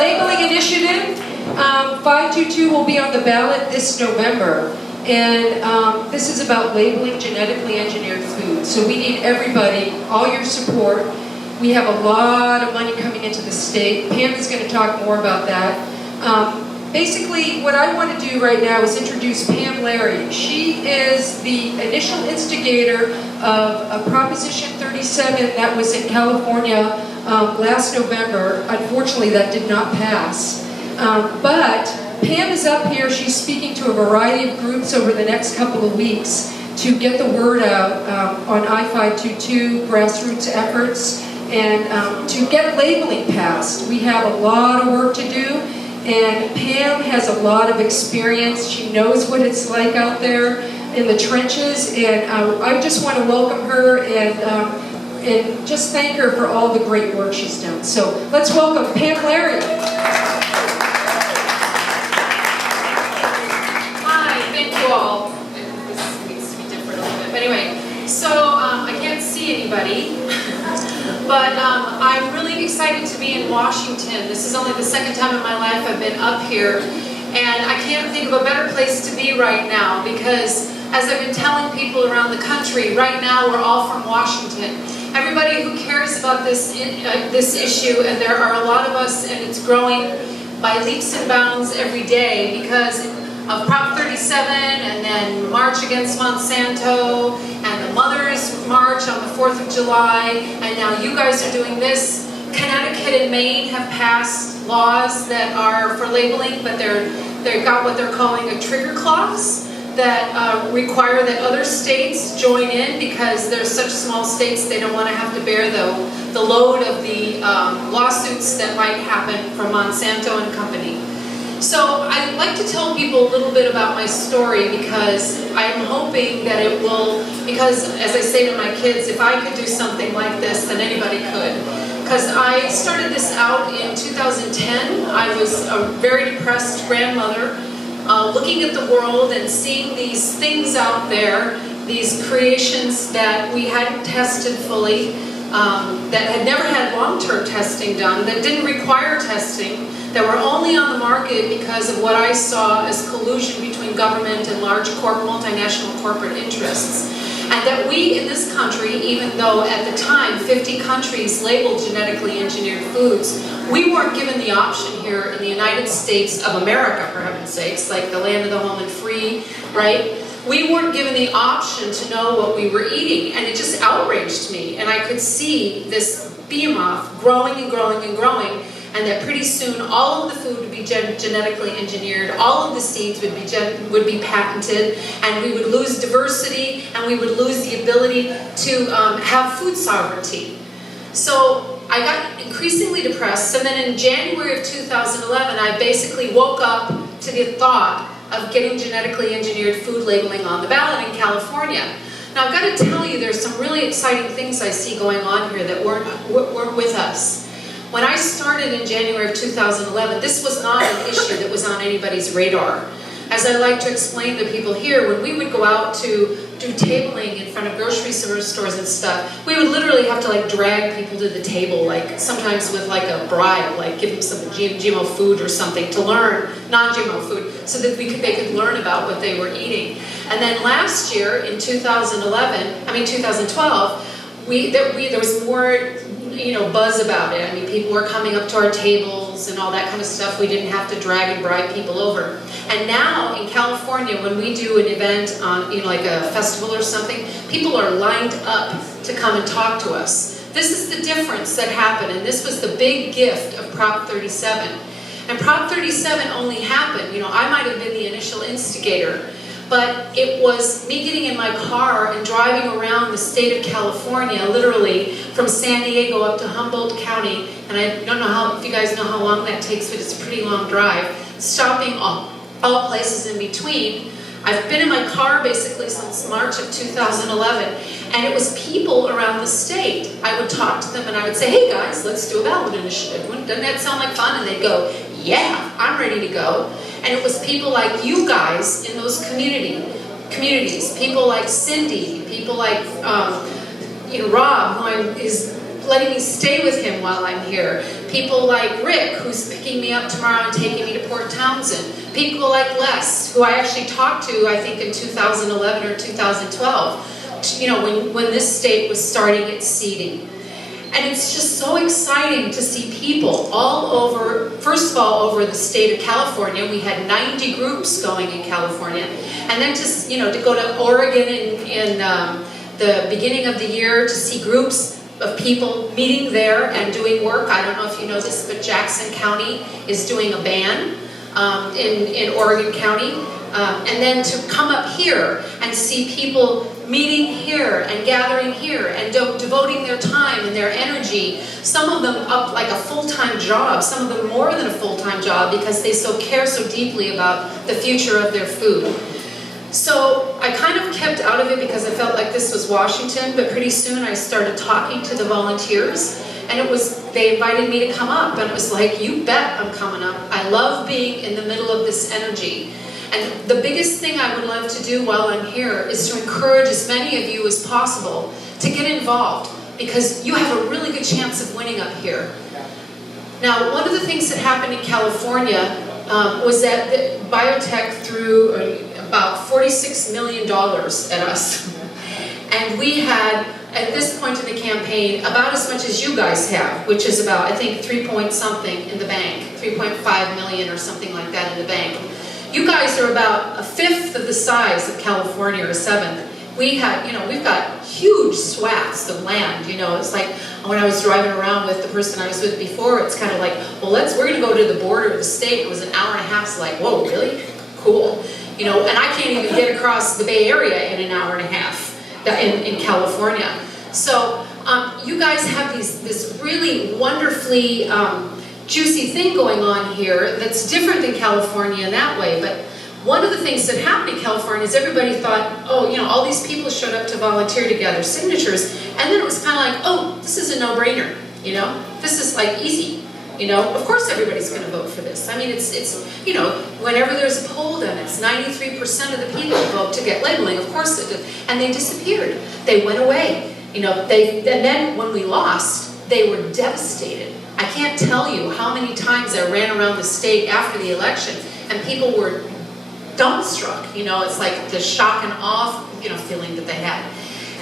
labeling initiative. 522 will be on the ballot this November. And this is about labeling genetically engineered food. So we need everybody, all your support. We have a lot of money coming into the state. Pam is going to talk more about that. Basically, what I want to do right now is introduce Pamm Larry. She is the initial instigator of Proposition 37 that was in California last November. Unfortunately, that did not pass. But Pam is up here. She's speaking to a variety of groups over the next couple of weeks to get the word out on I-522 grassroots efforts and to get labeling passed. We have a lot of work to do, and Pam has a lot of experience. She knows what it's like out there in the trenches, and I just want to welcome her and just thank her for all the great work she's done. So let's welcome Pamm Larry. All. This needs to be different a little bit. But anyway, so I can't see anybody, but I'm really excited to be in Washington. This is only the second time in my life I've been up here, and I can't think of a better place to be right now because, as I've been telling people around the country, right now we're all from Washington. Everybody who cares about this issue, and there are a lot of us, and it's growing by leaps and bounds every day because of Prop 37, and then March Against Monsanto, and the Mothers March on the 4th of July, and now you guys are doing this. Connecticut and Maine have passed laws that are for labeling, but they've got what they're calling a trigger clause that require that other states join in because they're such small states they don't want to have to bear the load of the lawsuits that might happen from Monsanto and company. So I'd like to tell people a little bit about my story because I'm hoping that it will, because as I say to my kids, if I could do something like this, then anybody could. Because I started this out in 2010. I was a very depressed grandmother, looking at the world and seeing these things out there, these creations that we hadn't tested fully, that had never had long-term testing done, that didn't require testing, that were only on the market because of what I saw as collusion between government and large multinational corporate interests. And that we in this country, even though at the time 50 countries labeled genetically engineered foods, we weren't given the option here in the United States of America, for heaven's sakes, like the land of the home and free, right? We weren't given the option to know what we were eating, and it just outraged me. And I could see this behemoth growing and growing and growing, and that pretty soon all of the food would be genetically engineered, all of the seeds would be patented, and we would lose diversity, and we would lose the ability to have food sovereignty. So I got increasingly depressed, and then in January of 2011, I basically woke up to the thought of getting genetically engineered food labeling on the ballot in California. Now I've got to tell you, there's some really exciting things I see going on here that weren't with us. When I started in January of 2011, this was not an issue that was on anybody's radar. As I like to explain to people here, when we would go out to do tabling in front of grocery stores and stuff, we would literally have to like drag people to the table, like sometimes with like a bribe, like give them some GMO food or something to learn, non-GMO food, so that they could learn about what they were eating. And then last year in 2012, there was more buzz about it. I mean, people were coming up to our tables and all that kind of stuff. We didn't have to drag and bribe people over. And now in California, when we do an event on, like a festival or something, people are lined up to come and talk to us. This is the difference that happened, and this was the big gift of Prop 37. And Prop 37 only happened, I might have been the initial instigator, but it was me getting in my car and driving around the state of California, literally from San Diego up to Humboldt County, and I don't know if you guys know how long that takes, but it's a pretty long drive, stopping all places in between. I've been in my car basically since March of 2011, and it was people around the state. I would talk to them and I would say, hey guys, let's do a ballot initiative. Doesn't that sound like fun? And they'd go, yeah, I'm ready to go. And it was people like you guys in those communities, people like Cindy, people like Rob, who is letting me stay with him while I'm here. People like Rick, who's picking me up tomorrow and taking me to Port Townsend. People like Les, who I actually talked to, I think in 2011 or 2012, you know, when this state was starting its seeding. And it's just so exciting to see people all over, first of all, over the state of California. We had 90 groups going in California. And then to, you know, to go to Oregon in the beginning of the year to see groups of people meeting there and doing work. I don't know if you know this, but Jackson County is doing a ban in Oregon County. And then to come up here and see people meeting here and gathering here and devoting their time and their energy, some of them up like a full-time job, some of them more than a full-time job because they care so deeply about the future of their food. So I kind of kept out of it because I felt like this was Washington, but pretty soon I started talking to the volunteers, and they invited me to come up, and it was like, you bet I'm coming up. I love being in the middle of this energy. And the biggest thing I would love to do while I'm here is to encourage as many of you as possible to get involved, because you have a really good chance of winning up here. Now, one of the things that happened in California was that the biotech threw about $46 million at us. And we had, at this point in the campaign, about as much as you guys have, which is about, I think, 3 point something in the bank, 3.5 million or something like that in the bank. You guys are about a fifth of the size of California, or a seventh. We had, you know, we've got huge swaths of land, you know. It's like when I was driving around with the person I was with before, it's kind of like, well, we're going to go to the border of the state. It was an hour and a half. It's like, whoa, really? Cool. You know, and I can't even get across the Bay Area in an hour and a half in California. So you guys have this really wonderfully juicy thing going on here that's different than California in that way. But one of the things that happened in California is everybody thought, oh, you know, all these people showed up to volunteer to gather signatures, and then it was kind of like, oh, this is a no-brainer, you know? This is like easy, you know? Of course everybody's going to vote for this. I mean, it's you know, whenever there's a poll done, it's 93% of the people vote to get labeling. Of course it did. And they disappeared. They went away. You know, and then when we lost, they were devastated. I can't tell you how many times I ran around the state after the election and people were dumbstruck. You know, it's like the shock and awe, you know, feeling that they had.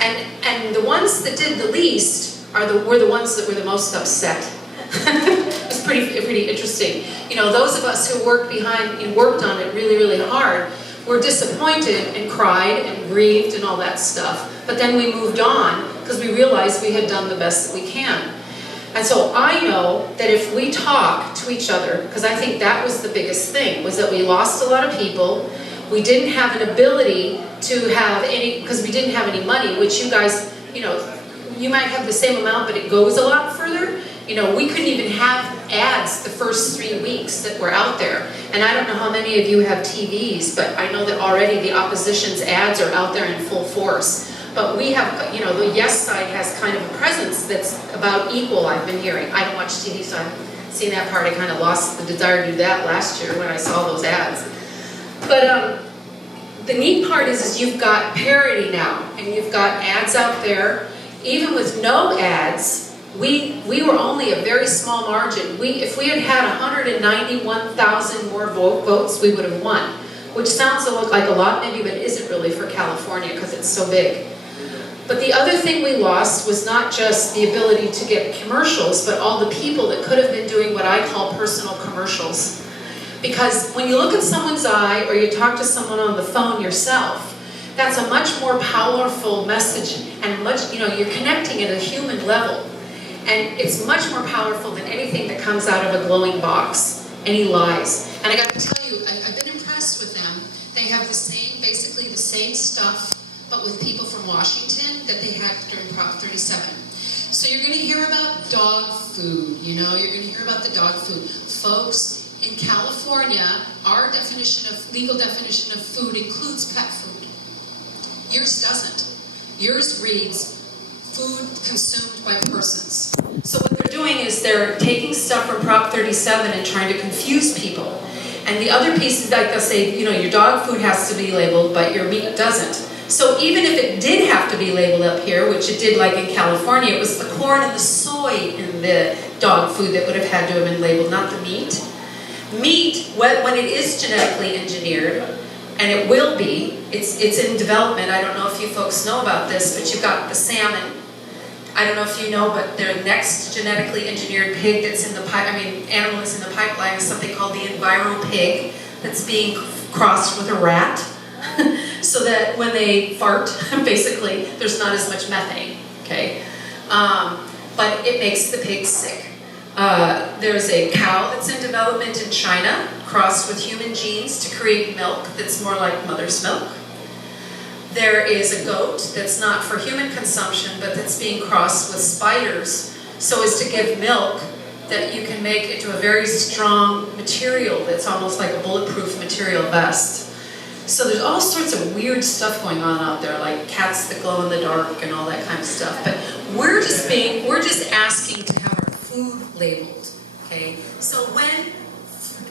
And the ones that did the least were the ones that were the most upset. It was pretty interesting. You know, those of us who worked on it really, really hard were disappointed and cried and grieved and all that stuff. But then we moved on because we realized we had done the best that we can. And so I know that if we talk to each other, because I think that was the biggest thing, was that we lost a lot of people. We didn't have an ability to have any, because we didn't have any money, which you guys, you know, you might have the same amount, but it goes a lot further. You know, we couldn't even have ads the first 3 weeks that were out there. And I don't know how many of you have TVs, but I know that already the opposition's ads are out there in full force. But we have, you know, the yes side has kind of a presence that's about equal, I've been hearing. I don't watch TV, so I've seen that part. I kind of lost the desire to do that last year when I saw those ads. But the neat part is you've got parity now, and you've got ads out there. Even with no ads, we were only a very small margin. If we had had 191,000 more votes, we would have won. Which sounds like a lot maybe, but it isn't really for California because it's so big. But the other thing we lost was not just the ability to get commercials, but all the people that could have been doing what I call personal commercials. Because when you look at someone's eye or you talk to someone on the phone yourself, that's a much more powerful message, and much, you know, you're connecting at a human level. And it's much more powerful than anything that comes out of a glowing box, any lies. And I got to tell you, I've been impressed with them. They have basically the same stuff, but with people from Washington that they had during Prop 37. So you're going to hear about dog food, you know, you're going to hear about the dog food. Folks, in California, our legal definition of food includes pet food. Yours doesn't. Yours reads food consumed by persons. So what they're doing is they're taking stuff from Prop 37 and trying to confuse people. And the other piece is like they'll say, you know, your dog food has to be labeled, but your meat doesn't. So even if it did have to be labeled up here, which it did like in California, it was the corn and the soy soy in the dog food that would have had to have been labeled, not the meat. Meat, when it is genetically engineered, and it will be, it's in development. I don't know if you folks know about this, but you've got the salmon. I don't know if you know, but their next genetically engineered pig that's in the animal that's in the pipeline is something called the Enviro pig that's being crossed with a rat. So that when they fart, basically, there's not as much methane, okay? But it makes the pigs sick. There's a cow that's in development in China, crossed with human genes to create milk that's more like mother's milk. There is a goat that's not for human consumption, but that's being crossed with spiders so as to give milk that you can make into a very strong material that's almost like a bulletproof material vest. So there's all sorts of weird stuff going on out there, like cats that glow in the dark and all that kind of stuff. But we're just asking to have our food labeled, okay? So when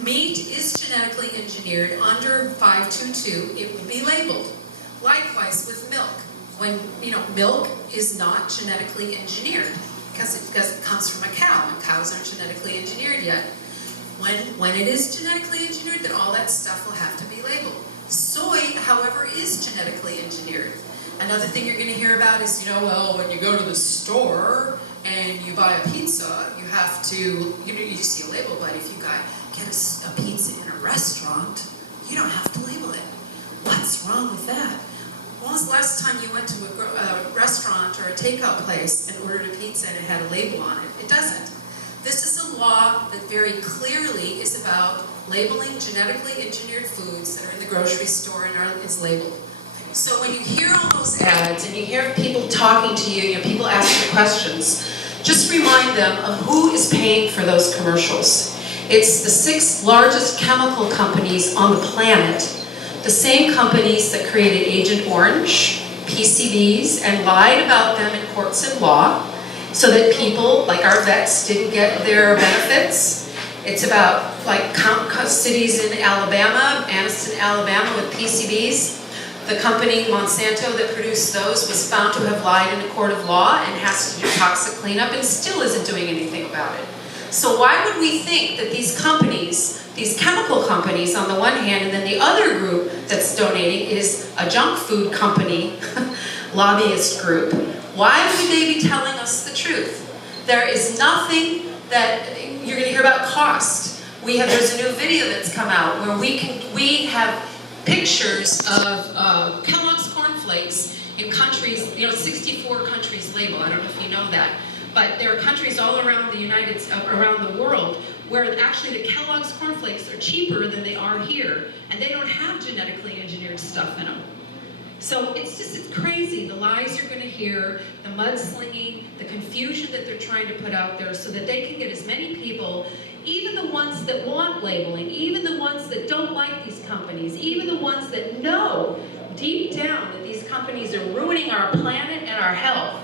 meat is genetically engineered under 522, it would be labeled. Likewise with milk. When, milk is not genetically engineered because it comes from a cow, and cows aren't genetically engineered yet. When it is genetically engineered, then all that stuff will have to be labeled. Soy, however, is genetically engineered. Another thing you're going to hear about is, when you go to the store and you buy a pizza, you have to, you see a label, but if you get a pizza in a restaurant, you don't have to label it. What's wrong with that? When was the last time you went to a restaurant or a takeout place and ordered a pizza and it had a label on it? It doesn't. This is a law that very clearly is about labeling genetically engineered foods that are in the grocery store and is labeled. So when you hear all those ads and you hear people talking to you, people asking questions, just remind them of who is paying for those commercials. It's the 6 largest chemical companies on the planet, the same companies that created Agent Orange, PCBs, and lied about them in courts and law so that people, like our vets, didn't get their benefits. It's about cities in Alabama, Anniston, Alabama, with PCBs. The company Monsanto that produced those was found to have lied in a court of law and has to do toxic cleanup and still isn't doing anything about it. So why would we think that these companies, these chemical companies on the one hand, and then the other group that's donating is a junk food company, lobbyist group, why would they be telling us the truth? There is nothing that you're going to hear about cost. There's a new video that's come out where we have pictures of Kellogg's cornflakes in countries, 64 countries label. I don't know if you know that, but there are countries all around around the world where actually the Kellogg's cornflakes are cheaper than they are here, and they don't have genetically engineered stuff in them. So it's crazy, the lies you're going to hear, the mudslinging, the confusion that they're trying to put out there so that they can get as many people, even the ones that want labeling, even the ones that don't like these companies, even the ones that know deep down that these companies are ruining our planet and our health.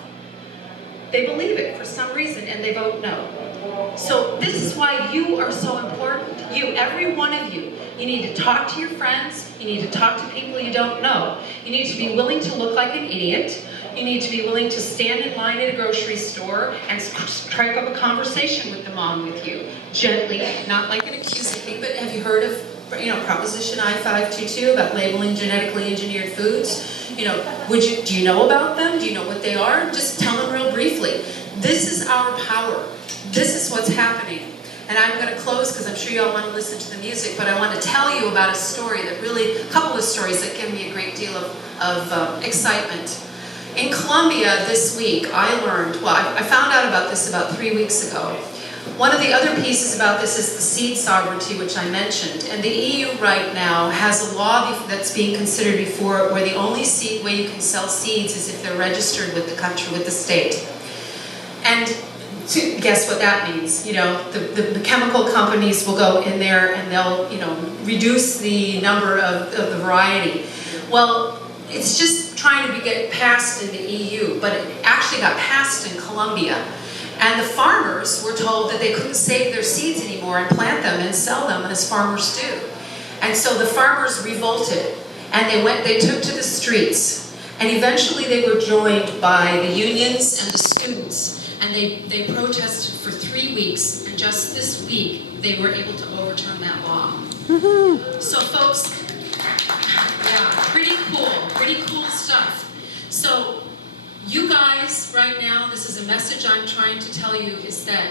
They believe it for some reason and they vote no. So this is why you are so important. Every one of you. You need to talk to your friends. You need to talk to people you don't know. You need to be willing to look like an idiot. You need to be willing to stand in line at a grocery store and strike up a conversation with the mom with you. Gently, not like an accusing thing, but have you heard of Proposition I-522 about labeling genetically engineered foods? Do you know about them? Do you know what they are? Just tell them real briefly. This is our power. This is what's happening. And I'm going to close because I'm sure you all want to listen to the music, but I want to tell you about a couple of stories that give me a great deal of excitement. In Colombia this week, I found out about this about 3 weeks ago. One of the other pieces about this is the seed sovereignty, which I mentioned. And the EU right now has a law that's being considered before it where the only way you can sell seeds is if they're registered with the country, with the state. And guess what that means? The chemical companies will go in there and they'll, reduce the number of the variety. Well, it's just trying to get passed in the EU, but it actually got passed in Colombia. And the farmers were told that they couldn't save their seeds anymore and plant them and sell them as farmers do. And so the farmers revolted and they took to the streets. And eventually they were joined by the unions and the students. And they protested for 3 weeks, and just this week, they were able to overturn that law. So folks, yeah, pretty cool stuff. So you guys, right now, this is a message I'm trying to tell you, is that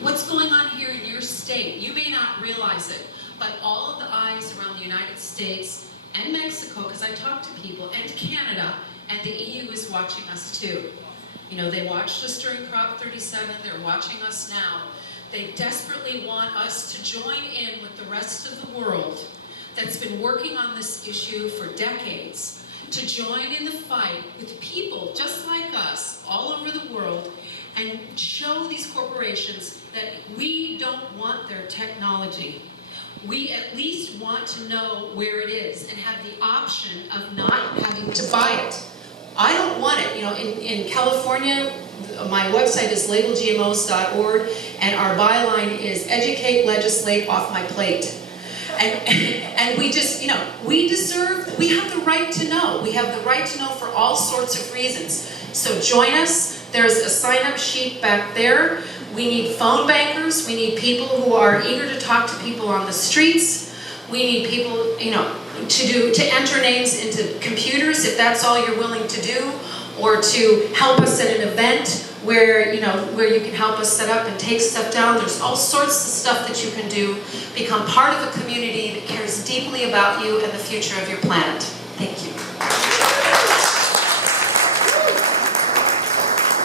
what's going on here in your state. You may not realize it, but all of the eyes around the United States and Mexico, because I talk to people, and Canada, and the EU is watching us too. You know, they watched us during Prop 37, they're watching us now. They desperately want us to join in with the rest of the world that's been working on this issue for decades, to join in the fight with people just like us all over the world, and show these corporations that we don't want their technology. We at least want to know where it is and have the option of not having to buy it. I don't want it. You know, in California, my website is labelgmos.org, and our byline is educate, legislate, off my plate. And we just, you know, we have the right to know. We have the right to know for all sorts of reasons. So join us. There's a sign-up sheet back there. We need phone bankers. We need people who are eager to talk to people on the streets. We need people, you know, to enter names into computers if that's all you're willing to do, or to help us at an event where you can help us set up and take stuff down. There's all sorts of stuff that you can do. Become part of a community that cares deeply about you and the future of your planet. Thank you.